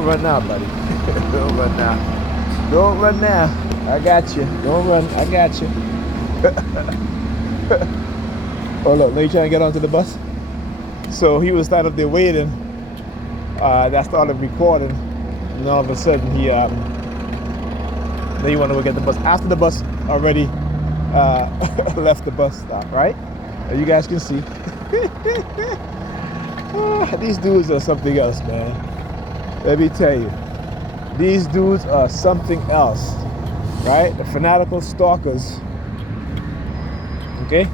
Don't run now, buddy. Don't run now. Don't run now. I got you. Don't run. I got you. Oh, look. Now you trying to get onto the bus? So he was standing up there waiting. That started recording. And all of a sudden, then he wanted to go get the bus. After the bus already left the bus stop, right? As you guys can see. These dudes are something else, man. Let me tell you. These dudes are something else, right? The fanatical stalkers. Okay?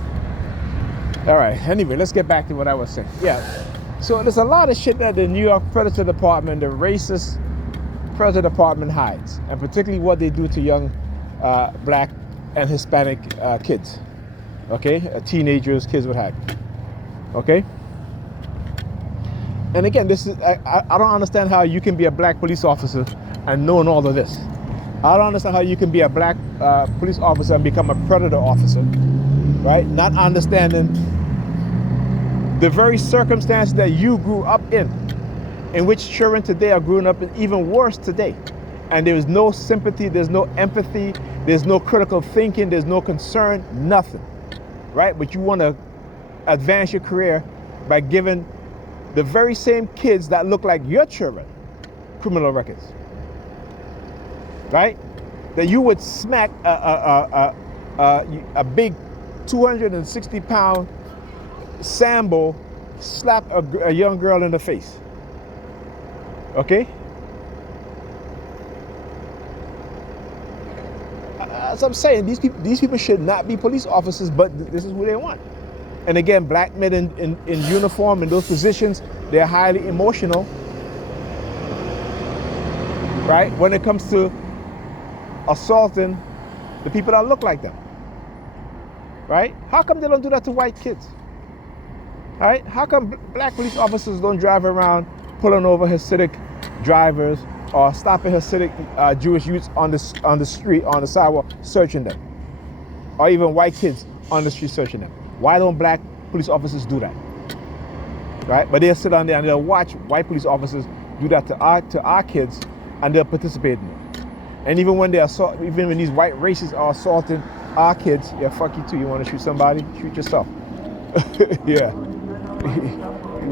All right, anyway, let's get back to what I was saying. Yeah, so there's a lot of shit that the New York Predator Department, the racist Predator Department hides, and particularly what they do to young black and Hispanic kids, okay? Teenagers, kids, what have you, okay? And again, this is I don't understand how you can be a black police officer and knowing all of this. I don't understand how you can be a black police officer and become a predator officer, right? Not understanding the very circumstance that you grew up in which children today are growing up in even worse today. And there is no sympathy, there's no empathy, there's no critical thinking, there's no concern, nothing, right? But you want to advance your career by giving the very same kids that look like your children criminal records, right? That you would smack a big 260-pound Sambo, slap a young girl in the face, okay? As I'm saying, these people should not be police officers, but this is who they want. And again, black men in uniform in those positions, they're highly emotional, right? When it comes to assaulting the people that look like them, right? How come they don't do that to white kids? Right? How come black police officers don't drive around pulling over Hasidic drivers or stopping Hasidic Jewish youths on the street, on the sidewalk, searching them? Or even white kids on the street searching them? Why don't black police officers do that? Right? But they'll sit down there and they'll watch white police officers do that to our kids, and they'll participate in it. And even when even when these white racists are assaulting our kids, yeah, fuck you too. You want to shoot somebody? Shoot yourself. Yeah.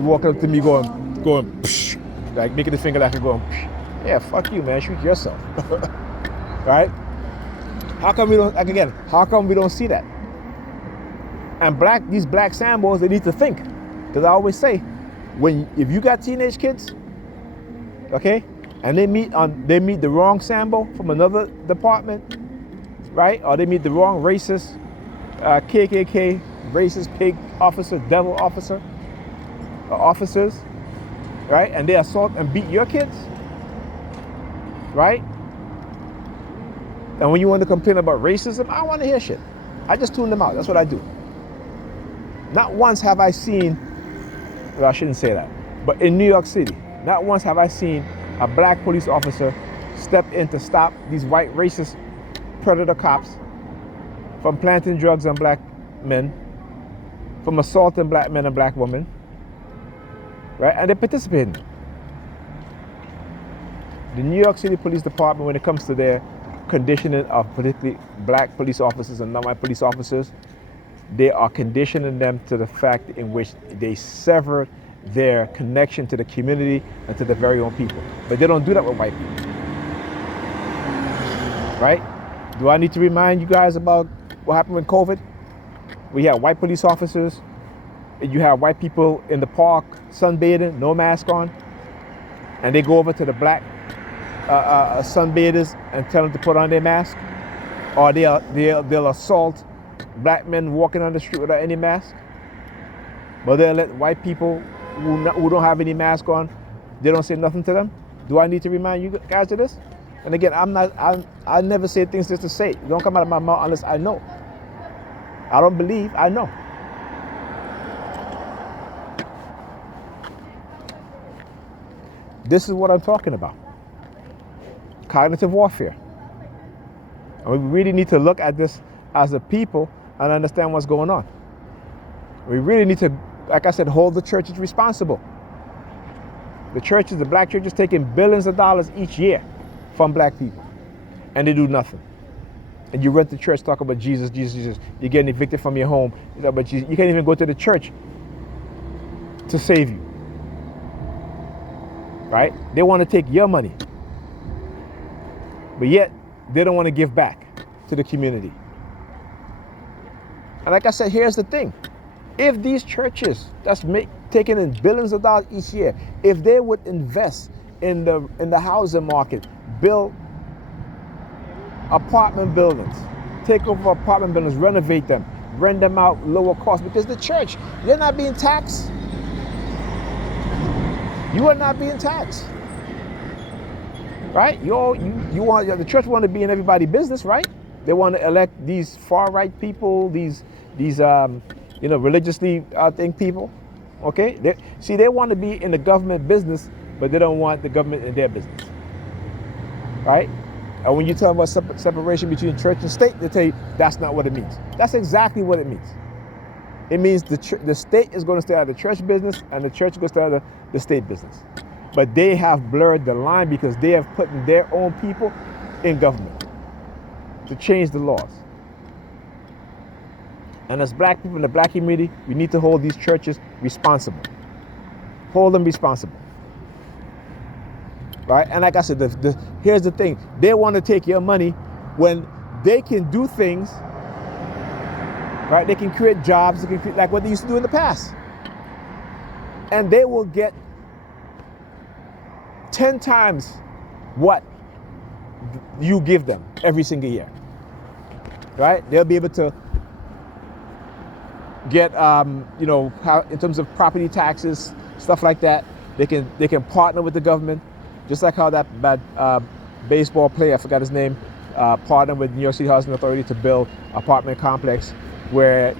Walking up to me going, psh, like making the finger like you're going, psh. Yeah, fuck you, man. Shoot yourself. Right? How come we don't? Like again, how come we don't see that? And these black Sambos, they need to think, because I always say, if you got teenage kids, okay, and they meet the wrong Sambo from another department, right, or they meet the wrong racist KKK racist pig officer, devil officer, officers, right, and they assault and beat your kids, right? And when you want to complain about racism, I don't want to hear shit. I just tune them out. That's what I do. Not once have I seen, well, I shouldn't say that, but in New York City, not once have I seen a black police officer step in to stop these white racist predator cops from planting drugs on black men, from assaulting black men and black women, right? And they participate in it. The New York City Police Department, when it comes to their conditioning of particularly black police officers and non-white police officers, they are conditioning them to the fact in which they sever their connection to the community and to their very own people. But they don't do that with white people, right? Do I need to remind you guys about what happened with COVID? We had white police officers, and you have white people in the park sunbathing, no mask on, and they go over to the black sunbathers and tell them to put on their mask, or they'll assault black men walking on the street without any mask. But they'll let white people who don't have any mask on, they don't say nothing to them. Do I need to remind you guys of this? And again, I never say things just to say it. It don't come out of my mouth unless I know. I don't believe, I know. This is what I'm talking about. Cognitive warfare. And we really need to look at this as a people and understand what's going on. We really need to, like I said, hold the churches responsible. The churches, the black churches, taking billions of dollars each year from black people, and they do nothing. And you rent the church, talk about Jesus, Jesus, Jesus. You're getting evicted from your home, you talk about Jesus. You can't even go to the church to save you, right? They want to take your money, but yet they don't want to give back to the community. And like I said, here's the thing. If these churches that's taking in billions of dollars each year, if they would invest in the housing market, build apartment buildings, take over apartment buildings, renovate them, rent them out lower cost, because the church, you're not being taxed. You are not being taxed, right? The church want to be in everybody's business, right? They want to elect these far right people, these religiously think people. Okay, they want to be in the government business, but they don't want the government in their business, right? And when you tell them about separation between church and state, they tell you that's not what it means. That's exactly what it means. It means the state is going to stay out of the church business, and the church is going to stay out of the state business. But they have blurred the line because they have put their own people in government to change the laws. And as black people in the black community, we need to hold these churches responsible. Hold them responsible. Right? And like I said, here's the thing. They want to take your money when they can do things, right? They can create jobs, they can create, like what they used to do in the past. And they will get 10 times what you give them every single year. Right? They'll be able to get, in terms of property taxes, stuff like that. They can partner with the government, just like how that bad baseball player, I forgot his name, partnered with New York City Housing Authority to build an apartment complex where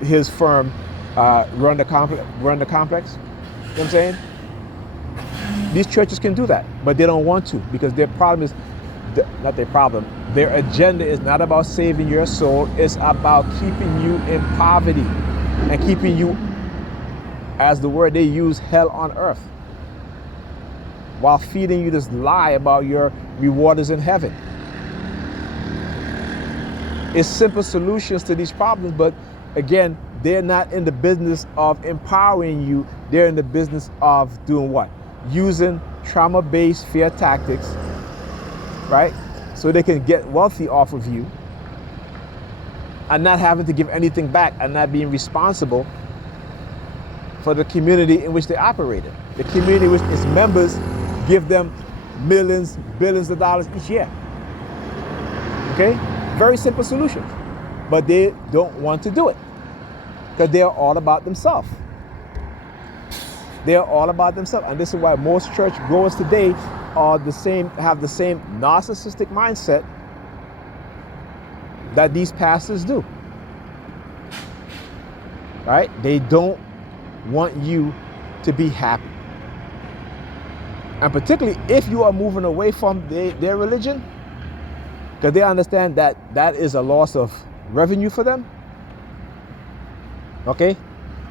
his firm run the complex. You know what I'm saying? These churches can do that, but they don't want to, because their problem is not their problem. Their agenda is not about saving your soul. It's about keeping you in poverty and keeping you, as the word they use, hell on earth, while feeding you this lie about your reward is in heaven. It's simple solutions to these problems, but again, they're not in the business of empowering you. They're in the business of doing what? Using trauma-based fear tactics, right? So they can get wealthy off of you and not having to give anything back and not being responsible for the community in which they operate in. The community in which its members give them millions, billions of dollars each year. Okay? Very simple solutions. But they don't want to do it because they're all about themselves. They're all about themselves. And this is why most church goers today have the same narcissistic mindset that these pastors do. Right? They don't want you to be happy. And particularly if you are moving away from their religion, because they understand that that is a loss of revenue for them, okay?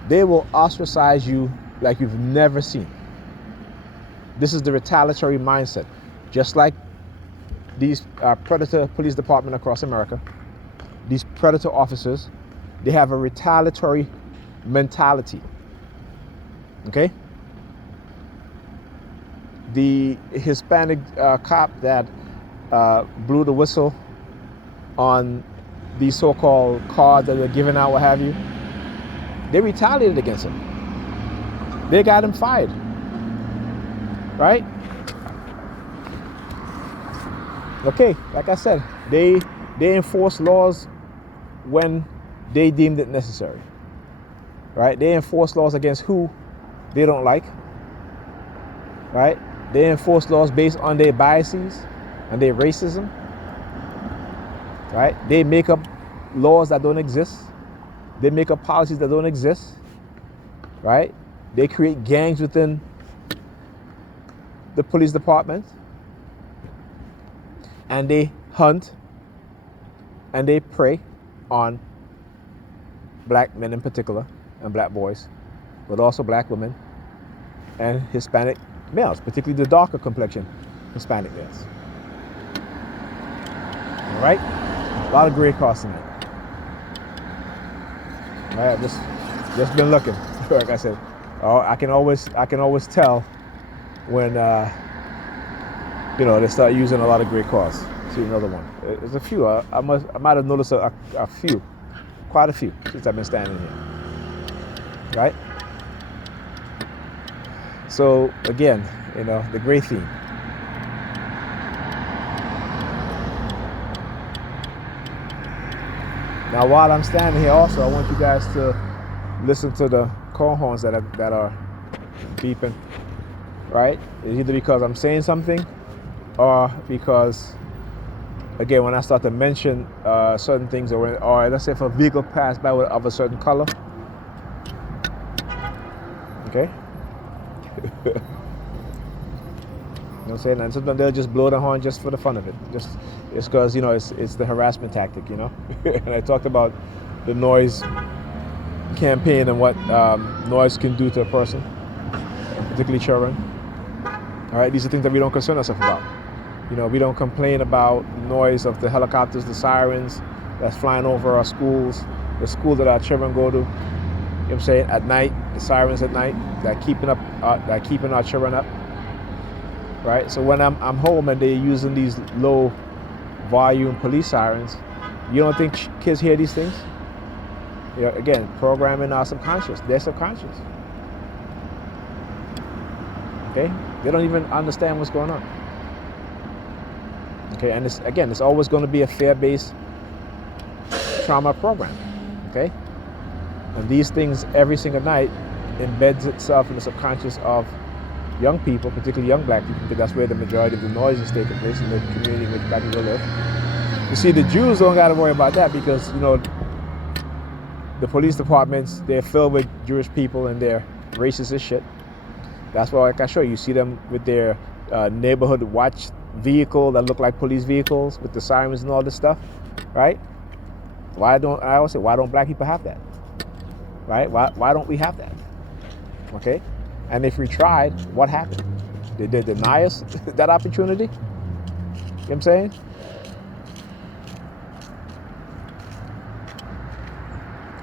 They will ostracize you like you've never seen. This is the retaliatory mindset. Just like these predator police department across America, these predator officers, they have a retaliatory mentality. Okay? The Hispanic cop that blew the whistle on these so-called cards that were given out, what have you, they retaliated against him. They got him fired. Right? Okay, like I said, they enforce laws when they deemed it necessary. Right? They enforce laws against who they don't like. Right? They enforce laws based on their biases and their racism. Right? They make up laws that don't exist. They make up policies that don't exist. Right? They create gangs within the police department, and they hunt and they prey on black men in particular, and black boys, but also black women and Hispanic males, particularly the darker complexion Hispanic males. All right? A lot of gray cars tonight. All right, I've just been looking. Like I said, I can always tell when they start using a lot of gray cars. See another one. There's a few. I might have noticed a few, quite a few since I've been standing here. Right? So again, the gray theme. Now, while I'm standing here, also, I want you guys to listen to the car horns that are beeping. Right? It's either because I'm saying something, or because, again, when I start to mention certain things, or let's say if a vehicle passed by of a certain color. Okay? You know what I'm saying? And sometimes they'll just blow the horn just for the fun of it. Just because, it's the harassment tactic, And I talked about the noise campaign and what noise can do to a person, particularly children. All right, these are things that we don't concern ourselves about. We don't complain about the noise of the helicopters, the sirens that's flying over our schools, the school that our children go to. You know what I'm saying? At night, the sirens at night that keeping our children up. Right? So when I'm home and they're using these low volume police sirens, you don't think kids hear these things? Again, programming our subconscious. They're subconscious. Okay? They don't even understand what's going on. Okay, and it's always going to be a fear-based trauma program. Okay? And these things every single night embeds itself in the subconscious of young people, particularly young black people, because that's where the majority of the noise is taking place in the community in which black people live. You see, the Jews don't got to worry about that because, the police departments, they're filled with Jewish people and they're racist as shit. That's why, like I show you see them with their neighborhood watch vehicle that look like police vehicles with the sirens and all this stuff, right? I always say, why don't black people have that? Right? Why don't we have that? Okay? And if we tried, what happened? Did they deny us that opportunity? You know what I'm saying?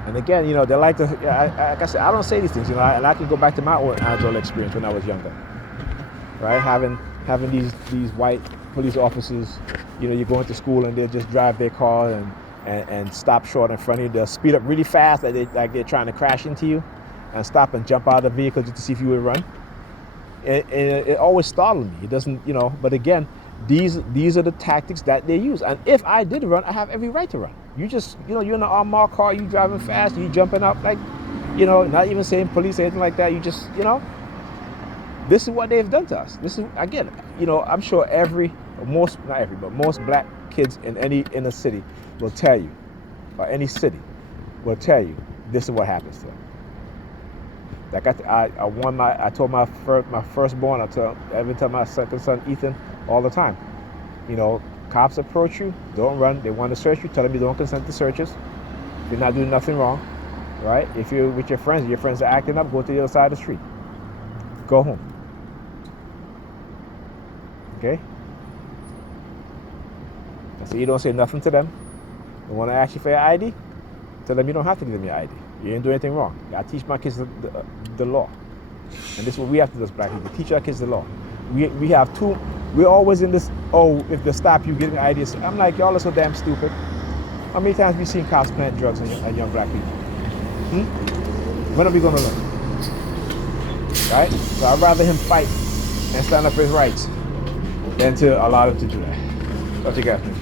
And again, they like to, like I said, I don't say these things, and I can go back to my own adult experience when I was younger, right? Having these white police officers, you go into school and they'll just drive their car and stop short in front of you. They'll speed up really fast, like they're trying to crash into you, and stop and jump out of the vehicle just to see if you would run. And it always startled me. It doesn't, but again, these are the tactics that they use. And if I did run, I have every right to run. You just, you're in an unmarked car, you driving fast, you jumping up, like, not even saying police or anything like that. You just, this is what they've done to us. This is, again, I'm sure most black kids in any inner city will tell you, or any city will tell you, this is what happens to them. Like I told my firstborn, I tell my second son Ethan all the time, cops approach you, don't run. They want to search you, tell them you don't consent to searches. You're not doing nothing wrong, right? If you're with your friends are acting up, go to the other side of the street. Go home. Okay? So you don't say nothing to them. They want to ask you for your ID, tell them you don't have to give them your ID. You didn't do anything wrong. I teach my kids the law. And this is what we have to do as black people. Teach our kids the law. We're always in this, if they stop you, give me ideas. I'm like, y'all are so damn stupid. How many times have you seen cops plant drugs on young black people? When are we going to learn? Right? So I'd rather him fight and stand up for his rights than to allow him to do that. What you guys think?